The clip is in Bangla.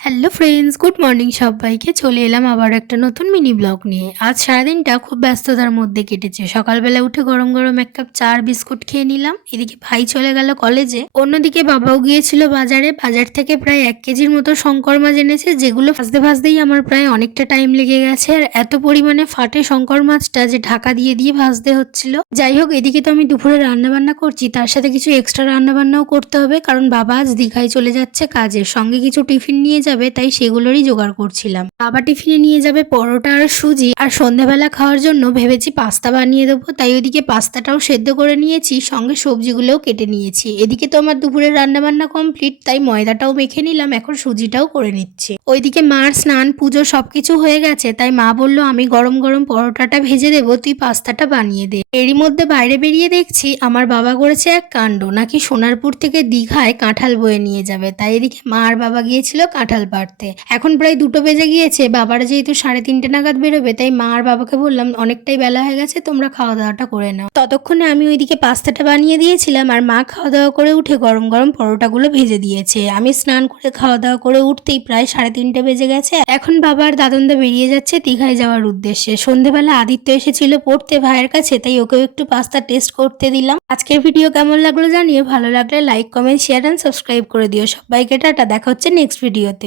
হ্যালো ফ্রেন্ডস, গুড মর্নিং সবাইকে। চলে এলাম আবার একটা নতুন মিনি ব্লগ নিয়ে। আজ সারাদিনটা খুব ব্যস্ততার মধ্যে কেটেছে। সকালবেলা উঠে গরম গরম এক কাপ চা আর বিস্কুট খেয়ে নিলাম। এদিকে ভাই চলে গেল কলেজে, অন্যদিকে বাবাও গিয়েছিল বাজারে। বাজার থেকে প্রায় 1 কেজির মতো শঙ্কর মাছ এনেছে, যেগুলো ভাজতে ভাজতেই আমার প্রায় অনেকটা টাইম লেগে গেছে। আর এত পরিমাণে ফাটে শঙ্কর মাছটা যে ঢাকা দিয়ে দিয়ে ভাজতে হচ্ছিল। যাই হোক, এদিকে তো আমি দুপুরে রান্না বান্না করছি, তার সাথে কিছু এক্সট্রা রান্না বান্নাও করতে হবে, কারণ বাবা আজ দীঘায় চলে যাচ্ছে কাজের সঙ্গে, কিছু টিফিন নিয়ে যাবে, তাই সেগুলোরই জোগাড় করছিলাম। বাবা টিফিনে নিয়ে যাবে পরোটা আর সুজি, আর সন্ধ্যাবেলা খাওয়ার জন্য ভেবেছি পাস্তা বানিয়ে দেবো, তাই ওইদিকে পাস্তাটাও সেদ্ধ করে নিয়েছি, সঙ্গে সবজিগুলোও কেটে নিয়েছি। এদিকে তো আমার দুপুরের রান্না বান্না কমপ্লিট, তাই ময়দাটাও মেখে নিলাম, এখন সুজিটাও করে নিচ্ছি। ওইদিকে মার স্নান পুজো সবকিছু হয়ে গেছে, তাই মা বললো আমি গরম গরম পরোটাটা ভেজে দেবো, তুই পাস্তাটা বানিয়ে দে। এরই মধ্যে বাইরে বেরিয়ে দেখছি আমার বাবা করেছে এক কাণ্ড, নাকি সোনারপুর থেকে দীঘায় কাঁঠাল বয়ে নিয়ে যাবে। তাই এদিকে মা আর বাবা গিয়েছিল কাঁঠাল পাড়তে। এখন প্রায় 2টো বেজে গিয়েছে, বাবারা যেহেতু 3:30 নাগাদ বেরোবে, তাই মা আর বাবাকে বললাম অনেকটাই বেলা হয়ে গেছে, তোমরা খাওয়া দাওয়াটা করে নাও। ততক্ষণে আমি ওইদিকে পাস্তাটা বানিয়ে দিয়েছিলাম, আর মা খাওয়া দাওয়া করে উঠে গরম গরম পরোটাগুলো ভেজে দিয়েছে। আমি স্নান করে খাওয়া দাওয়া করে উঠতেই প্রায় 3:30 বেজে গেছে। এখন বাবা আর দাদনদা বেরিয়ে যাচ্ছে দীঘায় যাওয়ার উদ্দেশ্যে। সন্ধেবেলা আদিত্য এসেছিল পড়তে ভাইয়ের কাছে, তাই ওকেও একটু পাস্তা টেস্ট করতে দিলাম। আজকের ভিডিও কেমন লাগলো জানিয়ে, ভালো লাগলে like comment share and subscribe করে দিও। সবাইকে টাটা, দেখা হচ্ছে নেক্সট ভিডিওতে।